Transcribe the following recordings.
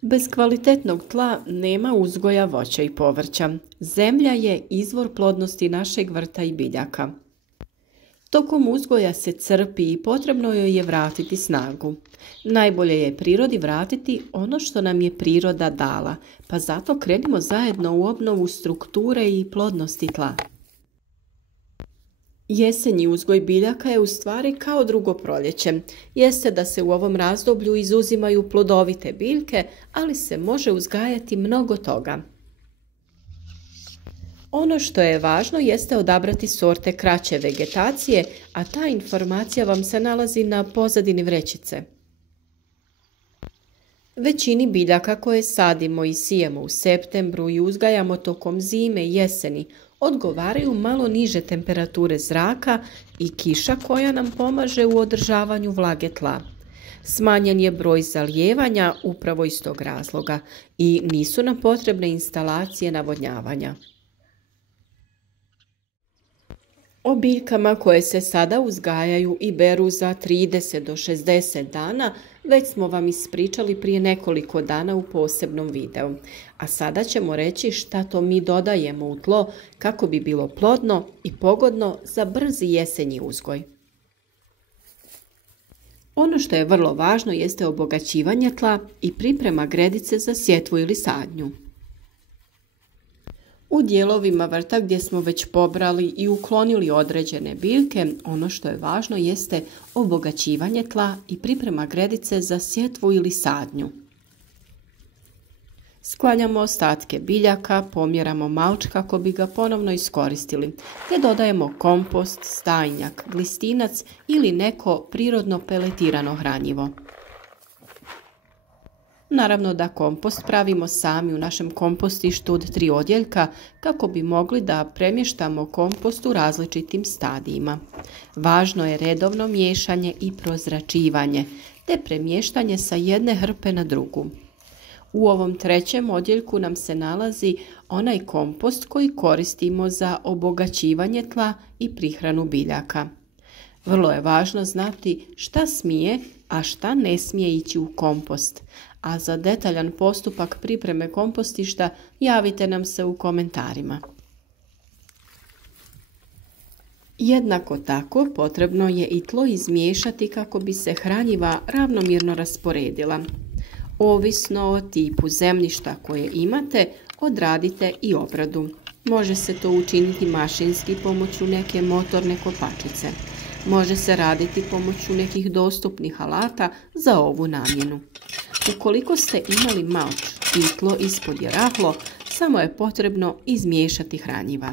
Bez kvalitetnog tla nema uzgoja voća i povrća. Zemlja je izvor plodnosti našeg vrta i biljaka. Tokom uzgoja se crpi i potrebno joj je vratiti snagu. Najbolje je prirodi vratiti ono što nam je priroda dala, pa zato krenimo zajedno u obnovu strukture i plodnosti tla. Jesenji uzgoj biljaka je u stvari kao drugo proljeće. Jeste da se u ovom razdoblju izuzimaju plodovite biljke, ali se može uzgajati mnogo toga. Ono što je važno jeste odabrati sorte kraće vegetacije, a ta informacija vam se nalazi na pozadini vrećice. Većini biljaka koje sadimo i sijemo u septembru i uzgajamo tokom zime i jeseni odgovaraju malo niže temperature zraka i kiša koja nam pomaže u održavanju vlage tla. Smanjen je broj zalijevanja upravo iz tog razloga i nisu nam potrebne instalacije navodnjavanja. O biljkama koje se sada uzgajaju i beru za 30 do 60 dana već smo vam ispričali prije nekoliko dana u posebnom videu. A sada ćemo reći šta to mi dodajemo u tlo kako bi bilo plodno i pogodno za brzi jesenji uzgoj. Ono što je vrlo važno jeste obogaćivanje tla i priprema gredice za sjetvu ili sadnju. U dijelovima vrta gdje smo već pobrali i uklonili određene biljke, ono što je važno jeste obogaćivanje tla i priprema gredice za sjetvu ili sadnju. Sklanjamo ostatke biljaka, pomjeramo malč kako bi ga ponovno iskoristili, te dodajemo kompost, stajnjak, glistinac ili neko prirodno peletirano hranjivo. Naravno da kompost pravimo sami u našem kompostištu od 3 odjeljka kako bi mogli da premještamo kompost u različitim stadijima. Važno je redovno miješanje i prozračivanje, te premještanje sa jedne hrpe na drugu. U ovom 3. odjeljku nam se nalazi onaj kompost koji koristimo za obogaćivanje tla i prihranu biljaka. Vrlo je važno znati šta smije, a šta ne smije ići u kompost. A za detaljan postupak pripreme kompostišta javite nam se u komentarima. Jednako tako potrebno je i tlo izmiješati kako bi se hranjiva ravnomjerno rasporedila. Ovisno o tipu zemljišta koje imate, odradite i obradu. Može se to učiniti mašinski pomoću neke motorne kopačice. Može se raditi pomoću nekih dostupnih alata za ovu namjenu. Ukoliko ste imali malč i tlo ispod je rahlo, samo je potrebno izmiješati hranjiva.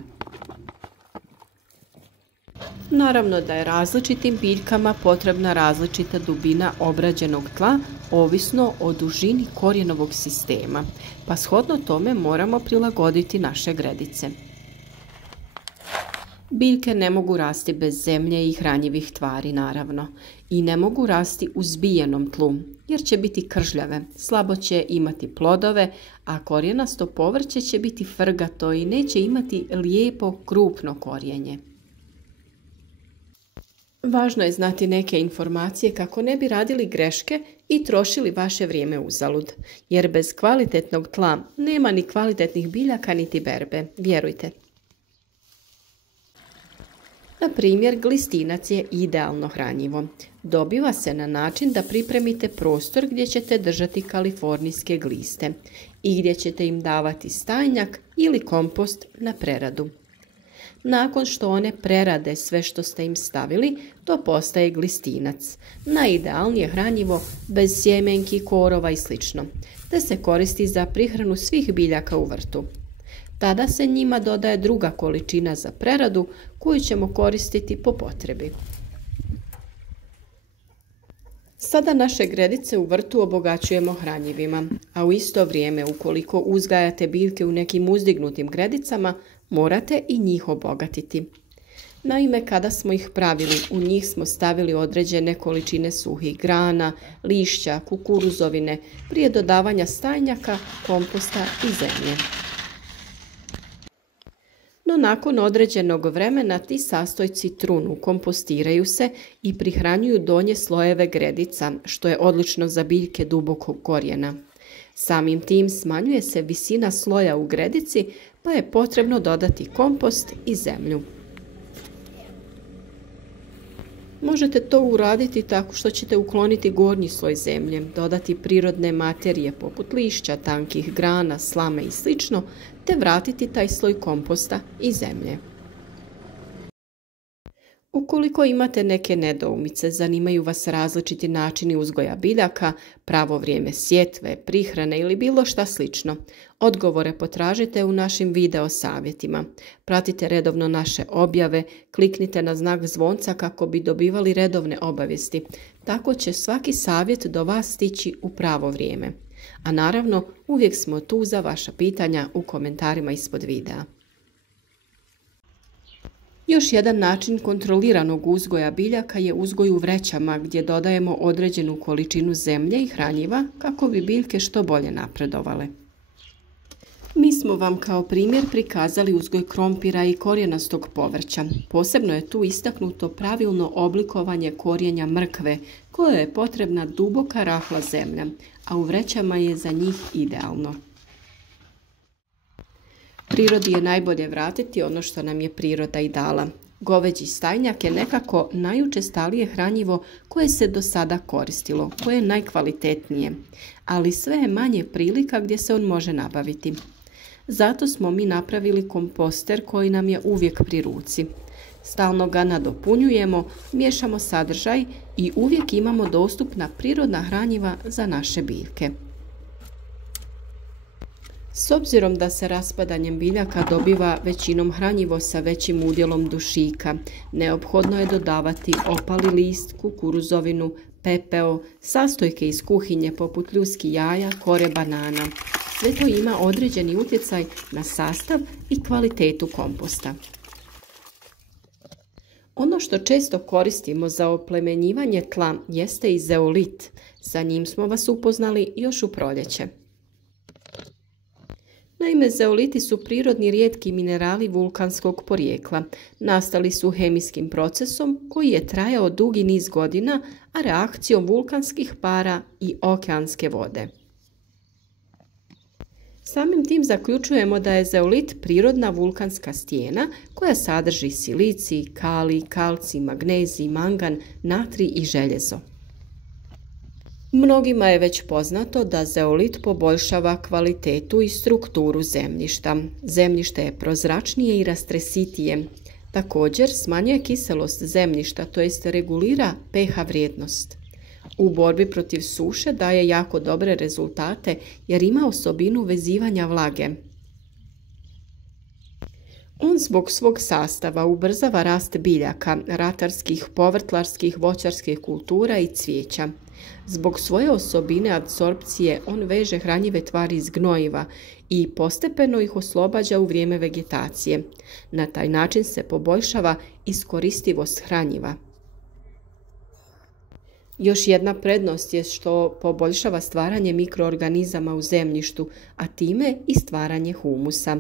Naravno da je različitim biljkama potrebna različita dubina obrađenog tla, ovisno o dužini korijenovog sistema, pa shodno tome moramo prilagoditi naše gredice. Biljke ne mogu rasti bez zemlje i hranjivih tvari, naravno, i ne mogu rasti u zbijenom tlu, jer će biti kržljave, slabo će imati plodove, a korijenasto povrće će biti frgato i neće imati lijepo, krupno korijenje. Važno je znati neke informacije kako ne bi radili greške i trošili vaše vrijeme uzalud, jer bez kvalitetnog tla nema ni kvalitetnih biljaka niti berbe, vjerujte. Na primjer, glistinac je idealno hranjivo. Dobiva se na način da pripremite prostor gdje ćete držati kalifornijske gliste i gdje ćete im davati stajnjak ili kompost na preradu. Nakon što one prerade sve što ste im stavili, to postaje glistinac. Najidealnije hranjivo bez sjemenki, korova i sl. Te se koristi za prihranu svih biljaka u vrtu. Tada se njima dodaje druga količina za preradu koju ćemo koristiti po potrebi. Sada naše gredice u vrtu obogaćujemo hranjivima, a u isto vrijeme ukoliko uzgajate biljke u nekim uzdignutim gredicama, morate i njih obogatiti. Naime, kada smo ih pravili, u njih smo stavili određene količine suhih grana, lišća, kukuruzovine, prije dodavanja stajnjaka, komposta i zemlje. No nakon određenog vremena ti sastojci trunu, kompostiraju se i prihranjuju donje slojeve gredica, što je odlično za biljke dubokog korijena. Samim tim smanjuje se visina sloja u gredici, pa je potrebno dodati kompost i zemlju. Možete to uraditi tako što ćete ukloniti gornji sloj zemlje, dodati prirodne materije poput lišća, tankih grana, slame i sl. Te vratiti taj sloj komposta i zemlje. Ukoliko imate neke nedoumice, zanimaju vas različiti načini uzgoja biljaka, pravo vrijeme sjetve, prihrane ili bilo šta slično, odgovore potražite u našim video savjetima. Pratite redovno naše objave, kliknite na znak zvonca kako bi dobivali redovne obavijesti. Tako će svaki savjet do vas stići u pravo vrijeme. A naravno, uvijek smo tu za vaša pitanja u komentarima ispod videa. Još jedan način kontroliranog uzgoja biljaka je uzgoj u vrećama gdje dodajemo određenu količinu zemlje i hranjiva kako bi biljke što bolje napredovale. Mi smo vam kao primjer prikazali uzgoj krompira i korijenastog povrća. Posebno je tu istaknuto pravilno oblikovanje korijenja mrkve, kojoj je potrebna duboka rahla zemlja, a u vrećama je za njih idealno. Prirodi je najbolje vratiti ono što nam je priroda i dala. Goveđi stajnjak je nekako najučestalije hranjivo koje se do sada koristilo, koje je najkvalitetnije, ali sve je manje prilika gdje se on može nabaviti. Zato smo mi napravili komposter koji nam je uvijek pri ruci. Stalno ga nadopunjujemo, miješamo sadržaj i uvijek imamo dostupna prirodna hranjiva za naše biljke. S obzirom da se raspadanjem biljaka dobiva većinom hranjivo sa većim udjelom dušika, neophodno je dodavati opali list, kukuruzovinu, pepeo, sastojke iz kuhinje poput ljuski jaja, kore banana. Sve to ima određeni utjecaj na sastav i kvalitetu komposta. Ono što često koristimo za oplemenjivanje tla jeste i zeolit. Sa njim smo vas upoznali još u proljeće. Naime, zeoliti su prirodni rijetki minerali vulkanskog porijekla. Nastali su hemijskim procesom koji je trajao dugi niz godina, a reakcijom vulkanskih para i okeanske vode. Samim tim zaključujemo da je zeolit prirodna vulkanska stijena koja sadrži silicij, kalij, kalcij, magnezij, mangan, natrij i željezo. Mnogima je već poznato da zeolit poboljšava kvalitetu i strukturu zemljišta. Zemljište je prozračnije i rastresitije. Također smanjuje kiselost zemljišta, to jest regulira pH vrijednost. U borbi protiv suše daje jako dobre rezultate jer ima osobinu vezivanja vlage. On zbog svog sastava ubrzava rast biljaka, ratarskih, povrtlarskih, voćarskih kultura i cvijeća. Zbog svoje osobine apsorpcije on veže hranjive tvari iz gnojiva i postepeno ih oslobađa u vrijeme vegetacije. Na taj način se poboljšava iskoristivost hranjiva. Još jedna prednost je što poboljšava stvaranje mikroorganizama u zemljištu, a time i stvaranje humusa.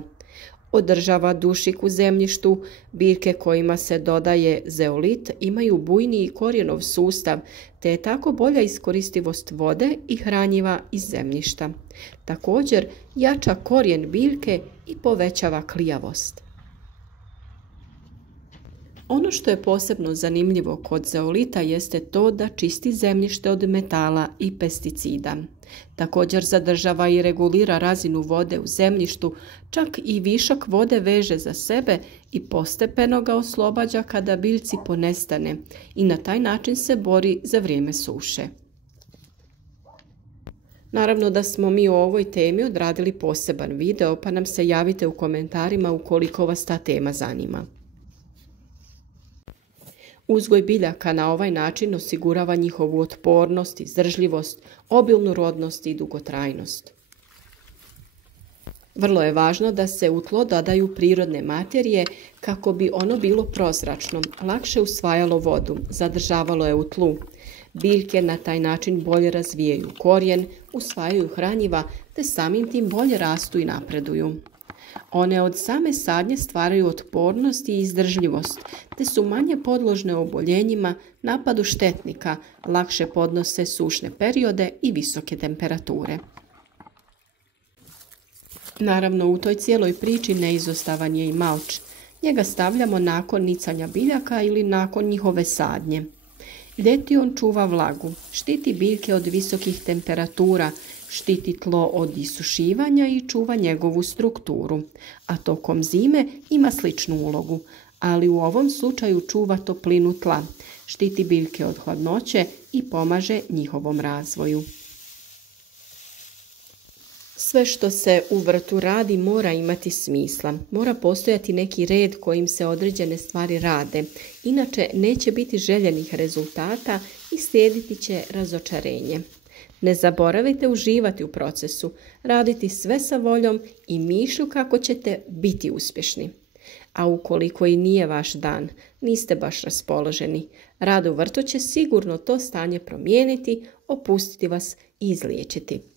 Održava dušik u zemljištu, biljke kojima se dodaje zeolit imaju bujniji korijenov sustav, te je tako bolja iskoristivost vode i hranjiva iz zemljišta. Također jača korijen biljke i povećava klijavost. Ono što je posebno zanimljivo kod zeolita jeste to da čisti zemljište od metala i pesticida. Također zadržava i regulira razinu vode u zemljištu, čak i višak vode veže za sebe i postepeno ga oslobađa kada biljci ponestane i na taj način se bori za vrijeme suše. Naravno da smo mi o ovoj temi odradili poseban video, pa nam se javite u komentarima ukoliko vas ta tema zanima. Uzgoj biljaka na ovaj način osigurava njihovu otpornost, izdržljivost, obilnu rodnost i dugotrajnost. Vrlo je važno da se u tlo dodaju prirodne materije kako bi ono bilo prozračno, lakše usvajalo vodu, zadržavalo je u tlu. Biljke na taj način bolje razvijaju korijen, usvajaju hranjiva te samim tim bolje rastu i napreduju. One od same sadnje stvaraju otpornost i izdržljivost, te su manje podložne oboljenjima, napadu štetnika, lakše podnose sušne periode i visoke temperature. Naravno, u toj cijeloj priči neizostavan je i malč. Njega stavljamo nakon nicanja biljaka ili nakon njihove sadnje. Ljeti on čuva vlagu, štiti biljke od visokih temperatura, štiti tlo od isušivanja i čuva njegovu strukturu, a tokom zime ima sličnu ulogu, ali u ovom slučaju čuva toplinu tla, štiti biljke od hladnoće i pomaže njihovom razvoju. Sve što se u vrtu radi mora imati smisla, mora postojati neki red kojim se određene stvari rade, inače neće biti željenih rezultata i slijediti će razočarenje. Ne zaboravite uživati u procesu, raditi sve sa voljom i mišlju kako ćete biti uspješni. A ukoliko i nije vaš dan, niste baš raspoloženi, rad u vrtu će sigurno to stanje promijeniti, opustiti vas i izliječiti.